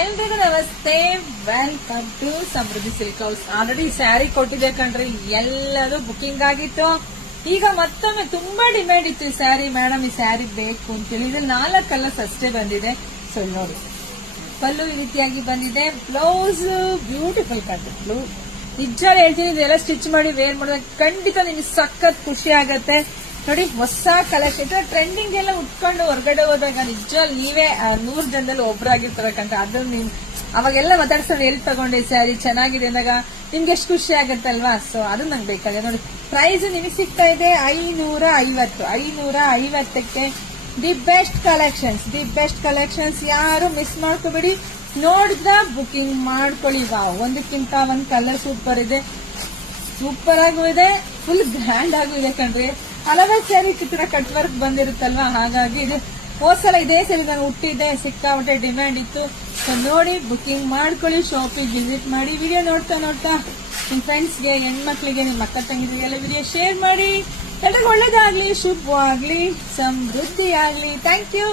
ಎಲ್ರಿಗೂ ನಮಸ್ತೆ, welcome to Samruddhi silk house. Already sari ಕೊಟ್ಟಿದೆ ಕಣ್ರಿ, ಎಲ್ಲರೂ ಬುಕಿಂಗ್ ಆಗಿತ್ತು. ಈಗ ಮತ್ತೊಮ್ಮೆ ತುಂಬಾ ಡಿಮ್ಯಾಂಡ್ ಇತ್ತು ಈ ಸ್ಯಾರಿ. ಮೇಡಮ್ ಈ ಸ್ಯಾರಿ ಬೇಕು ಅಂತೇಳಿ. ಇದ್ರಲ್ಲಿ 4 ಕಲರ್ಸ್ ಅಷ್ಟೇ ಬಂದಿದೆ. ಸೊ ನೋಡಿ, ಪಲ್ಲು ಈ ರೀತಿಯಾಗಿ ಬಂದಿದೆ. Blouse beautiful cut blue. ನಿಜ ಹೇಳ್ತೀನಿ, ಇದೆಲ್ಲ ಸ್ಟಿಚ್ ಮಾಡಿ ವೇರ್ ಮಾಡಿದ್ರೆ ಖಂಡಿತ ನಿಮ್ಗೆ ಸಖತ್ ಖುಷಿ ಆಗತ್ತೆ. ನೋಡಿ, ಹೊಸ ಕಲೆಕ್ಷನ್ ಟ್ರೆಂಡಿಂಗ್ ಎಲ್ಲ ಉಟ್ಕೊಂಡು ಹೊರಗಡೆ ಹೋದಾಗ ನಿಜ ನೀವೇ 100 ಜನದಲ್ಲಿ ಒಬ್ಬರಾಗಿರ್ತಾರಕ್ಕಂತ. ಅದನ್ನ ನೀವು ಅವಾಗೆಲ್ಲ ಮಾತಾಡ್ಸೋದು ಎಲ್ಲಿ ತಗೊಂಡೆ ಸ್ಯಾರಿ ಚೆನ್ನಾಗಿದೆ ಅಂದಾಗ ನಿಮ್ಗೆ ಎಷ್ಟು ಖುಷಿ ಆಗತ್ತಲ್ವಾ. ಸೊ ಅದು ನಂಗೆ ಬೇಕಾಗಿದೆ. ನೋಡಿ, ಪ್ರೈಸ್ ನಿಮಗೆ ಸಿಗ್ತಾ ಇದೆ 550ಕ್ಕೆ. ದಿ ಬೆಸ್ಟ್ ಕಲೆಕ್ಷನ್ಸ್ ಯಾರು ಮಿಸ್ ಮಾಡ್ಕೋಬೇಡಿ. ನೋಡಿದ್ರ ಬುಕಿಂಗ್ ಮಾಡ್ಕೊಳ್ಳಿ. ಒಂದಕ್ಕಿಂತ ಒಂದ್ ಕಲರ್ ಸೂಪರ್ ಇದೆ, ಸೂಪರ್ ಆಗೂ ಇದೆ, ಫುಲ್ ಗ್ರ್ಯಾಂಡ್ ಆಗೂ ಇದೆ ಕಣ್ರಿ. ಹಲವಾರು ಸ್ಯಾರಿ ತರ ಕಟ್ ವರ್ಕ್ ಬಂದಿರುತ್ತಲ್ವಾ, ಹಾಗಾಗಿ ಇದು ಹೋದ್ಸಲ ಇದೇ ಸರಿ ನಾನು ಹುಟ್ಟಿದ್ದೆ, ಸಿಕ್ಕಾಪಟ್ಟೆ ಡಿಮ್ಯಾಂಡ್ ಇತ್ತು. ಸೊ ನೋಡಿ, ಬುಕಿಂಗ್ ಮಾಡ್ಕೊಳ್ಳಿ, ಶಾಪಿಗೆ ವಿಸಿಟ್ ಮಾಡಿ. ವಿಡಿಯೋ ನೋಡ್ತಾ ನಿಮ್ ಫ್ರೆಂಡ್ಸ್ಗೆ, ಹೆಣ್ಮಕ್ಳಿಗೆ, ನಿಮ್ ಅಕ್ಕ ತಂಗಿರಿಗೆಲ್ಲ ವಿಡಿಯೋ ಶೇರ್ ಮಾಡಿ. ಎಲ್ಲರಿಗೂ ಒಳ್ಳೇದಾಗ್ಲಿ, ಶುಭವಾಗ್ಲಿ, ಸಮೃದ್ಧಿ ಆಗ್ಲಿ. Thank you.